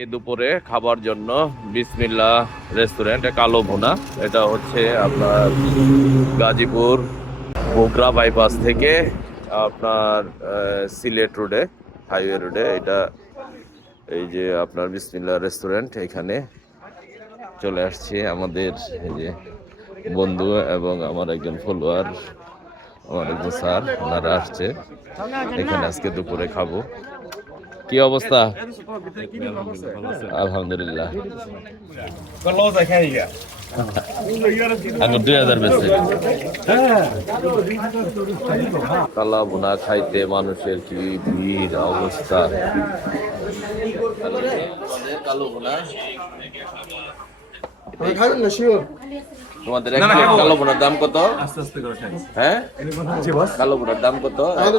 এ দুপুরে খাবার জন্য বিসমিল্লাহ রেস্টুরেন্ট কালো ভুনা। এটা হচ্ছে আপনার গাজীপুর বোগরা বাইপাস থেকে আপনার সিলেট রোডে, হাইওয়ে রোডে। এটা এই যে আপনার বিসমিল্লাহ রেস্টুরেন্ট, এখানে চলে আসছে আমাদের এই যে বন্ধু এবং আমার একজন ফলোয়ার, আমার একজন স্যার, ওনারা আসছে এখানে আজকে দুপুরে খাবো। কি অবস্থা? আলহামদুলিল্লাহ। এখন 2000 বেশি। কালা ভুনা খাইতে মানুষের কি ভিড় অবস্থা। কালো ভুনা তোমাদের কালো ভুনার দাম কত? হ্যাঁ, কালো ভুনার দাম কত?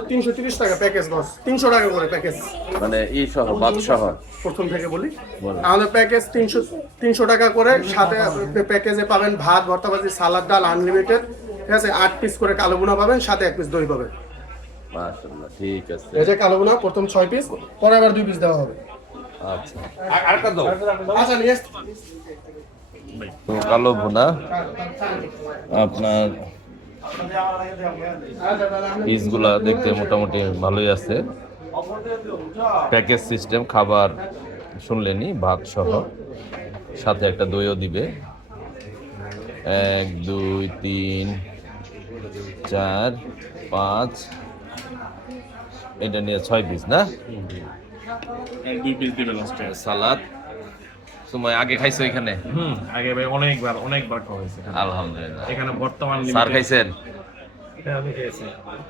330 টাকা প্যাকেজ বস, 300 টাকা করে প্যাকেজ, মানে ই সহ ভাত সহ। প্রথম থেকে বলি, আমাদের প্যাকেজ 300 টাকা করে। সাথে প্যাকেজে পাবেন ভাত, ভর্তা, ভাজি, সালাদ, ডাল আনলিমিটেড, ঠিক আছে। 8 পিস করে কালো ভুনা পাবেন, সাথে 1 পিস দই পাবেন। মাশাআল্লাহ, ঠিক আছে। এই যে কালো ভুনা প্রথম 6 পিস, পরে আবার 2 পিস দেওয়া হবে। আচ্ছা, আরেকটা দাও। আচ্ছা নিয়ে তো কালো ভুনা আপনার পিসগুলা দেখতে মোটামুটি ভালোই আছে। প্যাকেজ সিস্টেম, খাবার শুনলেনি, ভাত সহ, সাথে একটা দইও দিবে। 1 2 3 4 5, এটা নিয়ে 6 পিস না? 2 পিস দিবেন লাস্টে। সালাদ সময় আগে খাইছো এখানে? আগে ভাই অনেকবার খাওয়া হয়েছে। আলহামদুলিল্লাহ। এখানে বর্তমান স্যার খাইছেন? হ্যাঁ, আমি খেয়েছি।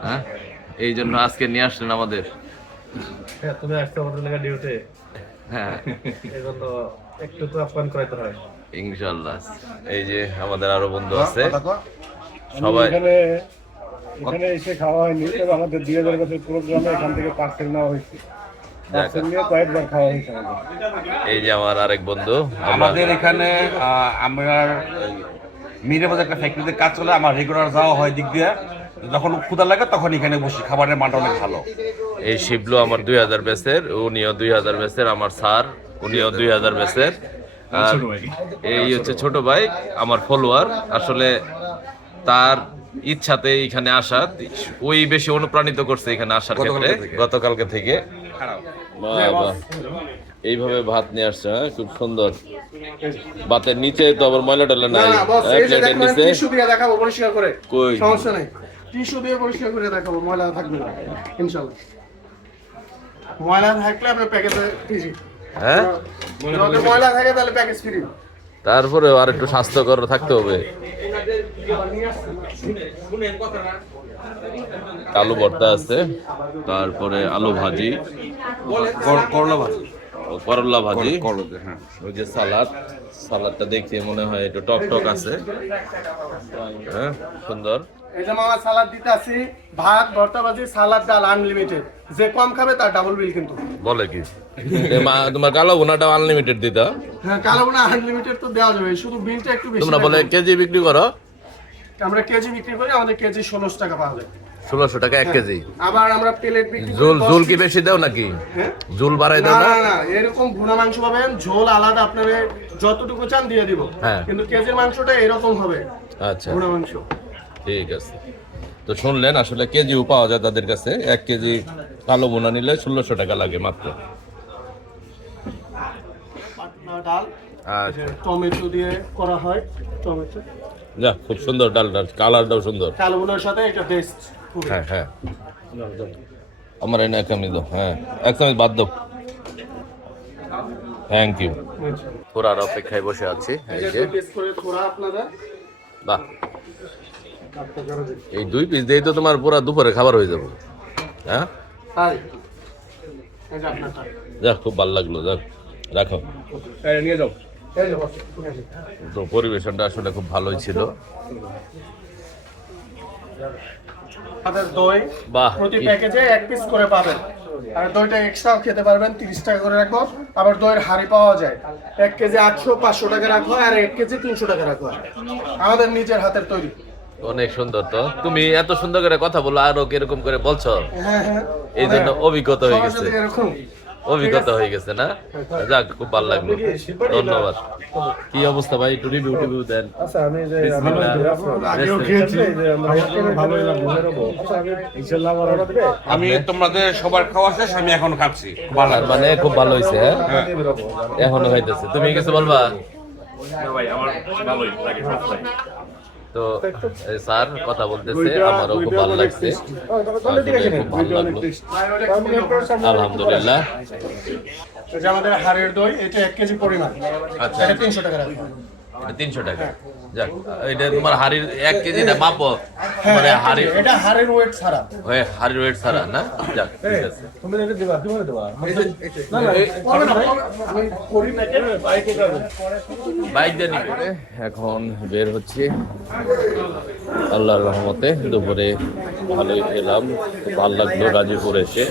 হ্যাঁ, এই জন্য আজকে নিয়ে আসলেন আমাদের। হ্যাঁ, তুমি আসতে আমাদের লেগে ডিউটি, হ্যাঁ এই জন্য একটু তো আপ্যায়ন করাইতে হয়। ইনশাআল্লাহ। এই যে আমাদের আরো বন্ধু আছে, সবাই এখানে এসে খাওয়া হয়নি, তবে আমাদের 2000 বছর প্রোগ্রামে এখান থেকে পার্সেল নেওয়া হয়েছে। পার্সেল নিয়ে কয়েকবার খাওয়া হয়েছে আমাদের। এই যে আমার আরেক বন্ধু, আমাদের এখানে আমার মিরাবাজার একটা ফ্যাক্টরিতে কাজ চলে, আমার রেগুলার যাওয়া হয় দিক দিয়ে। যখন ক্ষুধা লাগে তখন এখানে বসি, খাবারের মানটা অনেক ভালো। এই শিবলু আমার 2000 বেসের, উনিও 2000 বেসের, আমার স্যার উনিও 2000 বেসের। আর এই হচ্ছে ছোট ভাই আমার ফলোয়ার। আসলে তার ইচ্ছাতে এখানে আসা, ওই বেশি অনুপ্রাণিত করছে এখানে আসার ক্ষেত্রে গতকালকে থেকে। বাহ বাহ, এইভাবে ভাত নিয়ে আসছে, হ্যাঁ, খুব সুন্দর। ভাতের নিচে তো আবার ময়লা টয়লা নাই, প্লেটের নিচে। টিস্যু দিয়ে দেখাবো পরিষ্কার করে, কই সমস্যা নাই। টিস্যু দিয়ে পরিষ্কার করে দেখাবো, ময়লা থাকবে না ইনশাআল্লাহ। ময়লা থাকলে আপনার প্যাকেজে ফ্রি। হ্যাঁ, যদি ময়লা থাকে তাহলে প্যাকেজ ফ্রি। তারপরে আর একটু স্বাস্থ্যকর থাকতে হবে। আলু ভর্তা আছে, তারপরে আলু ভাজি, করলা ভাজি, করলা ভাজি, হ্যাঁ। ওই যে সালাদ, সালাদটা দেখে মনে হয় একটু টক টক আছে, হ্যাঁ, সুন্দর। এই যে মামা সালাদ দিতে আসি, ভাত, ভর্তা, ভাজি, সালাদ, ডাল আনলিমিটেড। যে কম খাবে তার ডাবল বিল কিন্তু। বলে কি তোমার কালো ভুনাটা আনলিমিটেড দিতা? হ্যাঁ, কালো ভুনা আনলিমিটেড তো দেওয়া যাবে, শুধু বিলটা একটু বেশি। তোমরা বলে কেজি বিক্রি করো? আমরা কেজি বিক্রি করি, আমাদের কেজি 16 টাকা পাওয়া যায়। 1600 টাকা 1 কেজি। আবার আমরা প্লেট বিক্রি করি। ঝোল ঝোল কি বেশি দাও নাকি? হ্যাঁ, ঝোল বাড়াই দাও না না? না না, এরকম ভুনা মাংস পাবেন, ঝোল আলাদা, আপনারা যতটুকু চান দিয়ে দিব। হ্যাঁ। কিন্তু কেজির মাংসটা এরকম হবে, আচ্ছা, ভুনা মাংস। ঠিক আছে। তো শুনলেন, আসলে কেজিও পাওয়া যায় তাদের কাছে। 1 কেজি কালো ভুনা নিলে 1600 টাকা লাগে মাত্র। পাতলা ডাল, আচ্ছা, টমেটো দিয়ে করা হয়, টমেটো। যা, খুব সুন্দর ডালটা, কালারটাও সুন্দর। কালো ভুনার সাথে এটা বেস্ট। হ্যাঁ হ্যাঁ, আমার এনে এক চামচ দাও। হ্যাঁ, এক চামচ বাদ দাও। Thank you. পুরার অপেক্ষায় বসে আছি। এই যে টেস্ট করে থোড়া আপনারা। বাহ, এই 2 পিস দিয়েই তো তোমার পুরা দুপুরে খাবার হয়ে যাবে। হ্যাঁ, তাই এই যে আপনারটা। যাক, খুব ভালো লাগলো। যাক, রাখো। নিয়ে যাও। এই যে বস। তো পরিবেশনটা আসলে খুব ভালোই ছিল। আমাদের দই বাহ, প্রতি প্যাকেজে 1 পিস করে পাবেন। আর দইটা এক্সট্রাও খেতে পারবেন, 30 টাকা করে রাখবো। আবার দইয়ের হাঁড়ি পাওয়া যায়, 1 কেজি 800 500 টাকা রাখো, আর 1 কেজি 300 টাকা রাখো। আমাদের নিজের হাতের তৈরি। অনেক সুন্দর। তো তুমি এত সুন্দর করে কথা বলো, আরো কিরকম করে বলছো, হ্যাঁ হ্যাঁ, এই জন্য অভিজ্ঞতা হয়ে গেছে। এরকম অভিজ্ঞতা হয়ে গেছে না? যাক, খুব ভালো লাগলো, ধন্যবাদ। কি অবস্থা ভাই, একটু রিভিউ দেন। আচ্ছা আমি যে বিসমিল্লাহ। আগেও খেয়েছি যে আমরা ভালোই লাগলো আচ্ছা আমি ইনশাআল্লাহ আমার অর্ডার দিবে আমি তোমাদের সবার খাওয়া শেষ, আমি এখন খাচ্ছি, খুব ভালো তার লাগছে। মানে খুব ভালো হয়েছে, হ্যাঁ? এখনো খাইতেছে। তুমি কিছু বলবা? ভাই আমার ভালোই লাগে সবটাই। তো এই স্যার কথা বলতেছে, আমারও খুব ভালো লাগছে, আসলে খুব ভালো লাগলো, আলহামদুলিল্লাহ। এই যে আমাদের হাড়ের দই, এটা 1 কেজি পরিমাণ। আচ্ছা। এটা 300 টাকা রাখবো। 300 টাকা। যাক, এটা তোমার হাড়ির 1 কেজি না মাপো, হ্যাঁ, মানে 1 কেজি। হাড়ি এটা হাড়ের ওয়েট ছাড়া। হয়ে হাড়ির ওয়েট ছাড়া না? যাক, ঠিক আছে। তুমি এটা দিবা দেবা আমি করি প্যাকেট বাইকে যাবে। বাইক দিয়ে নিয়ে এখন বের হচ্ছে, আল্লাহর রহমতে দুপুরে ভালোই খেলাম, খুব ভালো লাগলো গাজীপুর এসে,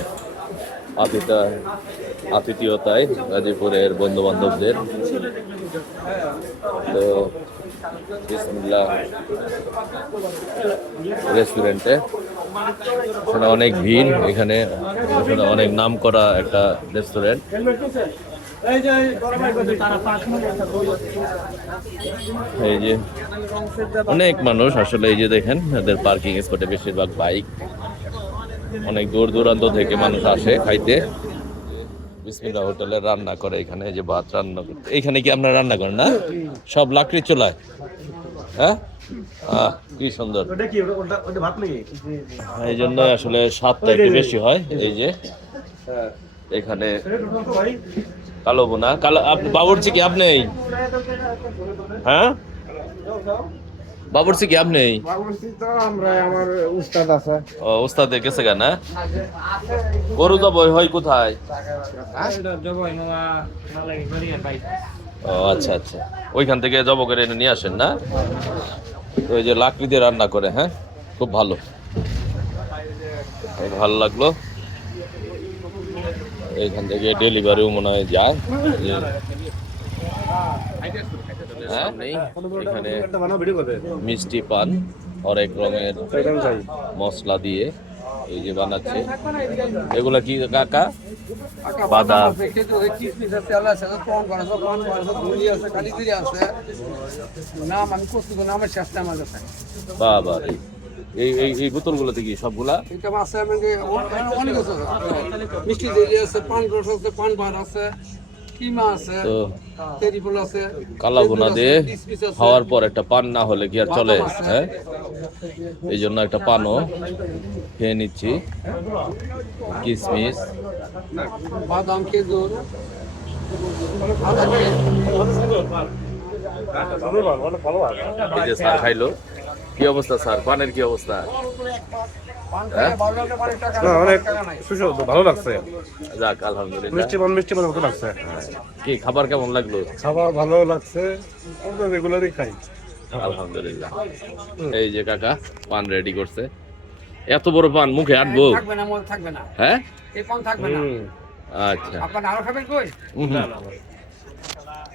আতিথেয়তায় গাজীপুরের বন্ধু বান্ধবদের। তো বিসমিল্লাহ রেস্টুরেন্টে, এখানে অনেক ভিড়, এখানে অনেক নাম করা একটা রেস্টুরেন্ট। এই যে অনেক মানুষ আসলে, এই যে দেখেন এদের পার্কিং স্পটে বেশিরভাগ বাইক, অনেক দূর দূরান্ত থেকে মানুষ আসে খাইতে। বিসমিল্লাহ হোটেলে রান্না করে, এখানে এই যে ভাত রান্না করতে। এইখানে কি আপনারা রান্না করেন না? সব লাকড়ির চুলায়, হ্যাঁ? কি সুন্দর, এই জন্য আসলে স্বাদটা একটু বেশি হয়। এই যে এখানে কালো বোনা, বাবুর্চি কি আপনি? হ্যাঁ, বাবুর্চি কি আপনি? আমার উস্তাদ আছে ও, ওস্তাদে গেছে কেন? গরু তো বই হয় কোথায়? ও আচ্ছা আচ্ছা, ওইখান থেকে জব করে এনে নিয়ে আসেন না? তো ওই যে লাকড়ি দিয়ে রান্না করে, হ্যাঁ, খুব ভালো, ভালো লাগলো। এইখান থেকে ডেলিভারিও মনে হয় যায়। হ্যাঁ, এখানে মিষ্টি পান অনেক রঙের মশলা দিয়ে এই যে বানাচ্ছে। এগুলা কি কাকা? বাদাম, বাবা, এই বোতলগুলোতে কি সবগুলা? তো কালা বোনা দিয়ে খাওয়ার পর একটা পান না হলে কি আর চলে? হ্যাঁ, এই জন্য একটা পানও খেয়ে নিচ্ছি। কিশমিশ, বাদাম, খেজুর, এই যে স্যার খাইলো। কি অবস্থা স্যার, পানের কি অবস্থা? অনেক সুস্বাদু, ভালো লাগছে। যাক, আলহামদুলিল্লাহ। মিষ্টি পান মতো লাগছে। কি খাবার কেমন লাগলো? খাবার ভালো লাগছে, আমরা রেগুলারই খাই। আলহামদুলিল্লাহ। এই যে কাকা পান রেডি করছে। এত বড় পান মুখে আটবো? থাকবে না, মনে থাকবে না, হ্যাঁ, এই পান থাকবে না। আচ্ছা। আপনার আরো খাবেন কই?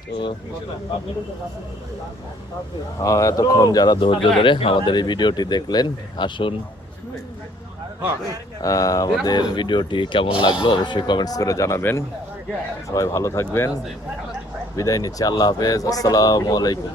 তো এতক্ষণ যারা ধৈর্য ধরে আমাদের এই ভিডিওটি দেখলেন, আসুন আমাদের ভিডিওটি কেমন লাগলো অবশ্যই কমেন্টস করে জানাবেন। সবাই ভালো থাকবেন, বিদায় নিচ্ছি, আল্লাহ হাফেজ, আসসালামু আলাইকুম।